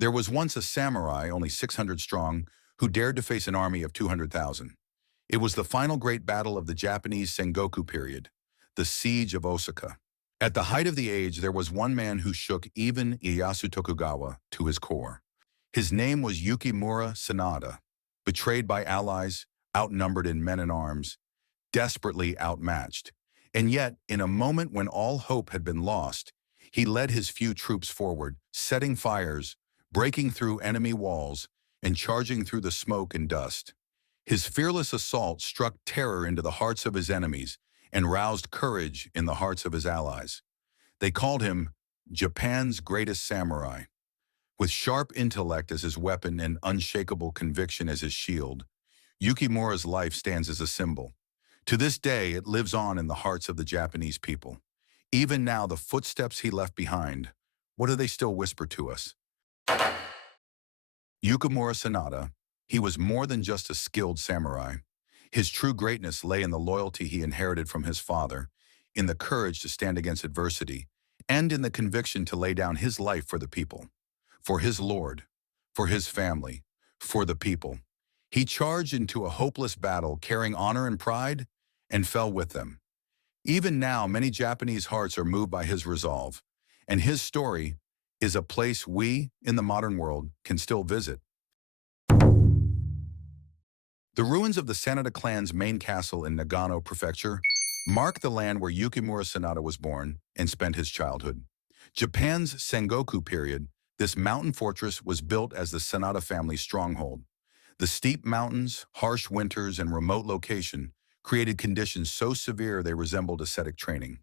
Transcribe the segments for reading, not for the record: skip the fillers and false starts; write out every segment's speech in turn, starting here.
There was once a samurai, only 600 strong, who dared to face an army of 200,000. It was the final great battle of the Japanese Sengoku period, the Siege of Osaka. At the height of the age, there was one man who shook even Ieyasu Tokugawa to his core. His name was Yukimura Sanada. Betrayed by allies, outnumbered in men and arms, desperately outmatched. And yet, in a moment when all hope had been lost, he led his few troops forward, setting fires, breaking through enemy walls, and charging through the smoke and dust. His fearless assault struck terror into the hearts of his enemies and roused courage in the hearts of his allies. They called him Japan's greatest samurai. With sharp intellect as his weapon and unshakable conviction as his shield, Yukimura's life stands as a symbol. To this day, it lives on in the hearts of the Japanese people. Even now, the footsteps he left behind, what do they still whisper to us? Yukimura Sanada, he was more than just a skilled samurai. His true greatness lay in the loyalty he inherited from his father, in the courage to stand against adversity, and in the conviction to lay down his life for the people, for his lord, for his family, for the people. He charged into a hopeless battle carrying honor and pride, and fell with them. Even now, many Japanese hearts are moved by his resolve, and his story is a place we, in the modern world, can still visit. The ruins of the Sanada clan's main castle in Nagano Prefecture mark the land where Yukimura Sanada was born and spent his childhood. Japan's Sengoku period, this mountain fortress was built as the Sanada family's stronghold. The steep mountains, harsh winters, and remote location created conditions so severe they resembled ascetic training.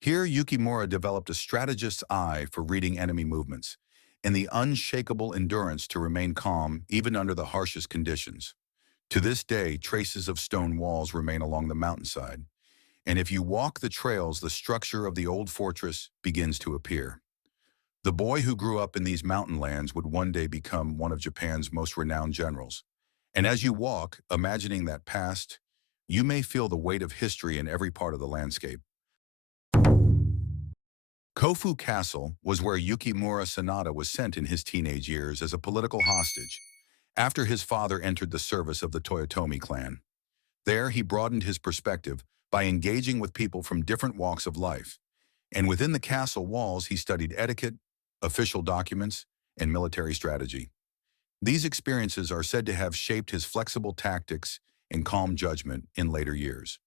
Here, Yukimura developed a strategist's eye for reading enemy movements and the unshakable endurance to remain calm even under the harshest conditions. To this day, traces of stone walls remain along the mountainside, and if you walk the trails, the structure of the old fortress begins to appear. The boy who grew up in these mountain lands would one day become one of Japan's most renowned generals. And as you walk, imagining that past, you may feel the weight of history in every part of the landscape. Kofu Castle was where Yukimura Sanada was sent in his teenage years as a political hostage after his father entered the service of the Toyotomi clan. There, he broadened his perspective by engaging with people from different walks of life. And within the castle walls, he studied etiquette, official documents, and military strategy. These experiences are said to have shaped his flexible tactics and calm judgment in later years.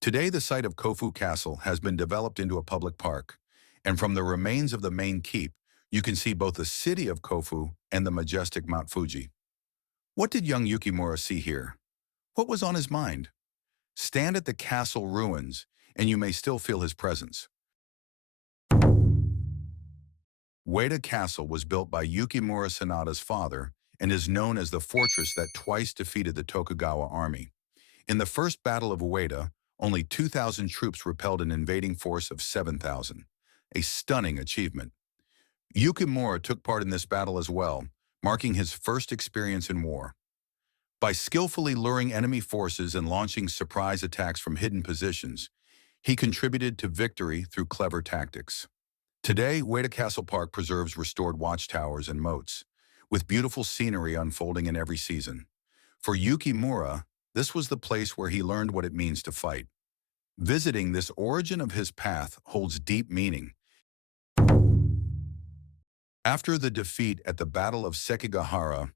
Today, the site of Kofu Castle has been developed into a public park, and from the remains of the main keep, you can see both the city of Kofu and the majestic Mount Fuji. What did young Yukimura see here? What was on his mind? Stand at the castle ruins, and you may still feel his presence. Ueda Castle was built by Yukimura Sanada's father and is known as the fortress that twice defeated the Tokugawa army. In the First Battle of Ueda, only 2,000 troops repelled an invading force of 7,000, a stunning achievement. Yukimura took part in this battle as well, marking his first experience in war. By skillfully luring enemy forces and launching surprise attacks from hidden positions, he contributed to victory through clever tactics. Today, Ueda Castle Park preserves restored watchtowers and moats, with beautiful scenery unfolding in every season. For Yukimura, this was the place where he learned what it means to fight. Visiting this origin of his path holds deep meaning. After the defeat at the Battle of Sekigahara,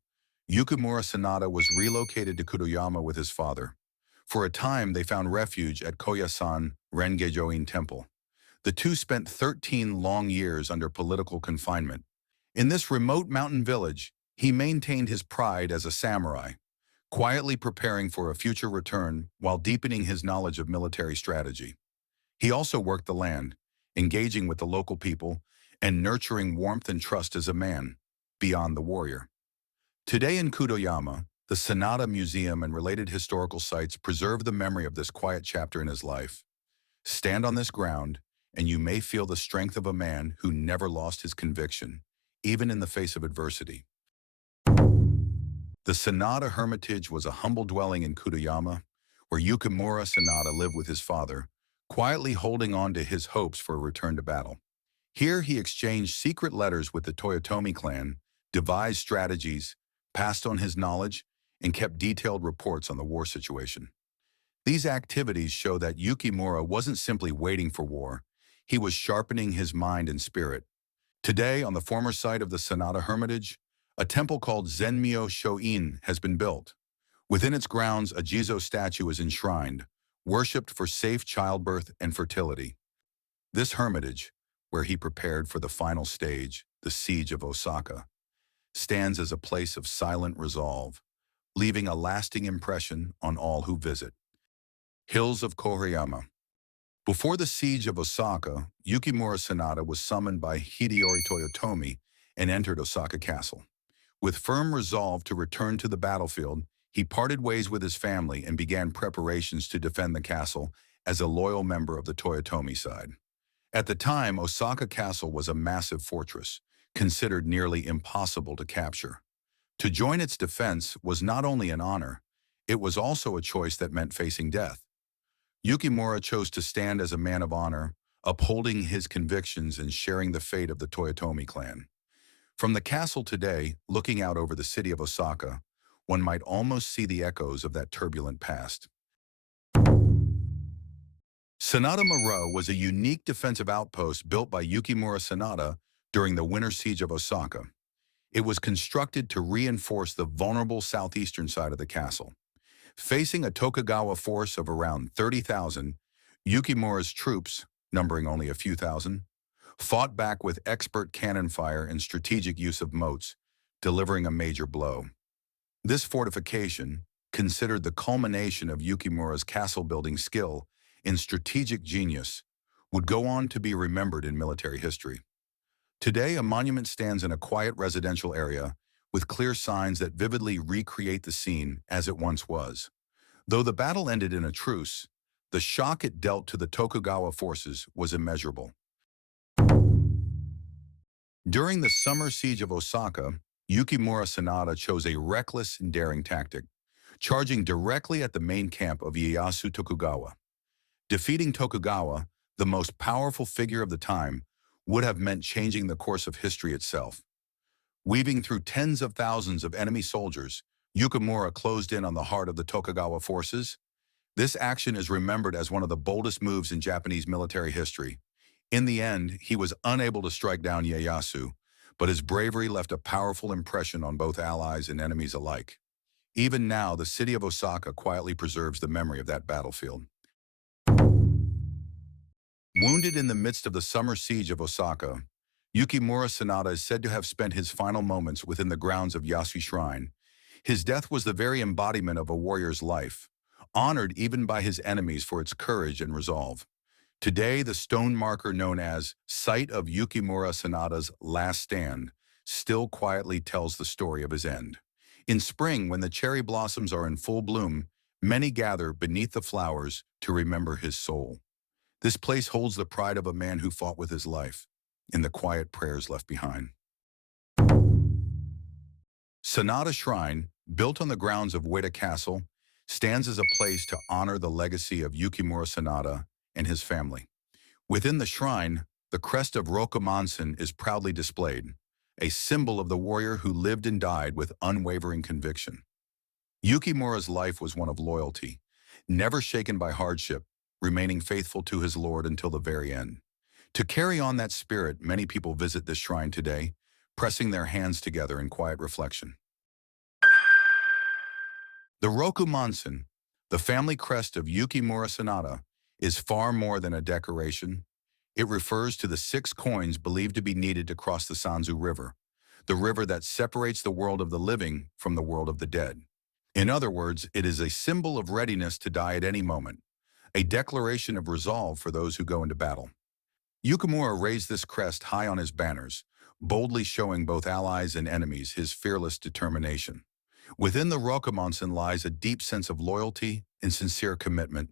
Yukimura Sanada was relocated to Kudoyama with his father. For a time, they found refuge at Koyasan Rengejoin Temple. The two spent 13 long years under political confinement. In this remote mountain village, he maintained his pride as a samurai, quietly preparing for a future return while deepening his knowledge of military strategy. He also worked the land, engaging with the local people and nurturing warmth and trust as a man, beyond the warrior. Today in Kudoyama, the Sanada Museum and related historical sites preserve the memory of this quiet chapter in his life. Stand on this ground, and you may feel the strength of a man who never lost his conviction, even in the face of adversity. The Sanada Hermitage was a humble dwelling in Kudoyama, where Yukimura Sanada lived with his father, quietly holding on to his hopes for a return to battle. Here he exchanged secret letters with the Toyotomi clan, devised strategies, passed on his knowledge, and kept detailed reports on the war situation. These activities show that Yukimura wasn't simply waiting for war, he was sharpening his mind and spirit. Today, on the former site of the Sanada Hermitage, a temple called Zenmyo Shoin has been built. Within its grounds, a Jizo statue is enshrined, worshipped for safe childbirth and fertility. This hermitage, where he prepared for the final stage, the siege of Osaka, stands as a place of silent resolve, leaving a lasting impression on all who visit. Hills of Koriyama. Before the siege of Osaka, Yukimura Sanada was summoned by Hideyori Toyotomi and entered Osaka Castle. With firm resolve to return to the battlefield, he parted ways with his family and began preparations to defend the castle as a loyal member of the Toyotomi side. At the time, Osaka Castle was a massive fortress, considered nearly impossible to capture. To join its defense was not only an honor, it was also a choice that meant facing death. Yukimura chose to stand as a man of honor, upholding his convictions and sharing the fate of the Toyotomi clan. From the castle today, looking out over the city of Osaka, one might almost see the echoes of that turbulent past. Sanada Muro was a unique defensive outpost built by Yukimura Sanada during the Winter Siege of Osaka. It was constructed to reinforce the vulnerable southeastern side of the castle. Facing a Tokugawa force of around 30,000, Yukimura's troops, numbering only a few thousand, fought back with expert cannon fire and strategic use of moats, delivering a major blow. This fortification, considered the culmination of Yukimura's castle-building skill and strategic genius, would go on to be remembered in military history. Today, a monument stands in a quiet residential area with clear signs that vividly recreate the scene as it once was. Though the battle ended in a truce, the shock it dealt to the Tokugawa forces was immeasurable. During the summer siege of Osaka, Yukimura Sanada chose a reckless and daring tactic, charging directly at the main camp of Ieyasu Tokugawa. Defeating Tokugawa, the most powerful figure of the time, would have meant changing the course of history itself. Weaving through tens of thousands of enemy soldiers, Yukimura closed in on the heart of the Tokugawa forces. This action is remembered as one of the boldest moves in Japanese military history. In the end, he was unable to strike down Ieyasu, but his bravery left a powerful impression on both allies and enemies alike. Even now, the city of Osaka quietly preserves the memory of that battlefield. Wounded in the midst of the summer siege of Osaka, Yukimura Sanada is said to have spent his final moments within the grounds of Yasu Shrine. His death was the very embodiment of a warrior's life, honored even by his enemies for its courage and resolve. Today, the stone marker known as Site of Yukimura Sanada's Last Stand still quietly tells the story of his end. In spring, when the cherry blossoms are in full bloom, many gather beneath the flowers to remember his soul. This place holds the pride of a man who fought with his life, in the quiet prayers left behind. Sanada Shrine, built on the grounds of Ueda Castle, stands as a place to honor the legacy of Yukimura Sanada and his family. Within the shrine, the crest of Rokumonsen is proudly displayed, a symbol of the warrior who lived and died with unwavering conviction. Yukimura's life was one of loyalty, never shaken by hardship, remaining faithful to his Lord until the very end. To carry on that spirit, many people visit this shrine today, pressing their hands together in quiet reflection. The Rokumonsen, the family crest of Yukimura Sanada, is far more than a decoration. It refers to the 6 coins believed to be needed to cross the Sanzu River, the river that separates the world of the living from the world of the dead. In other words, it is a symbol of readiness to die at any moment, a declaration of resolve for those who go into battle. Yukimura raised this crest high on his banners, boldly showing both allies and enemies his fearless determination. Within the Rokumonsen lies a deep sense of loyalty and sincere commitment,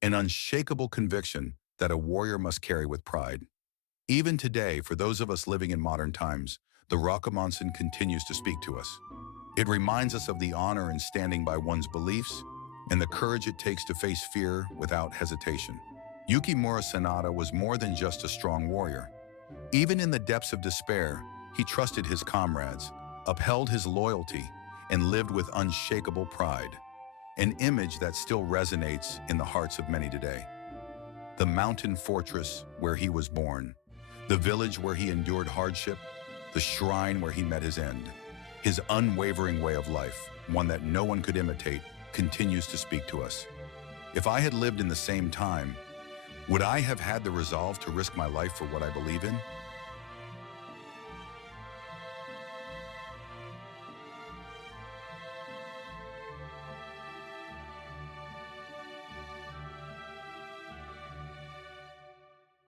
an unshakable conviction that a warrior must carry with pride. Even today, for those of us living in modern times, the Rokumonsen continues to speak to us. It reminds us of the honor in standing by one's beliefs and the courage it takes to face fear without hesitation. Yukimura Sanada was more than just a strong warrior. Even in the depths of despair, he trusted his comrades, upheld his loyalty, and lived with unshakable pride, an image that still resonates in the hearts of many today. The mountain fortress where he was born, the village where he endured hardship, the shrine where he met his end. His unwavering way of life, one that no one could imitate, continues to speak to us. If I had lived in the same time, would I have had the resolve to risk my life for what I believe in?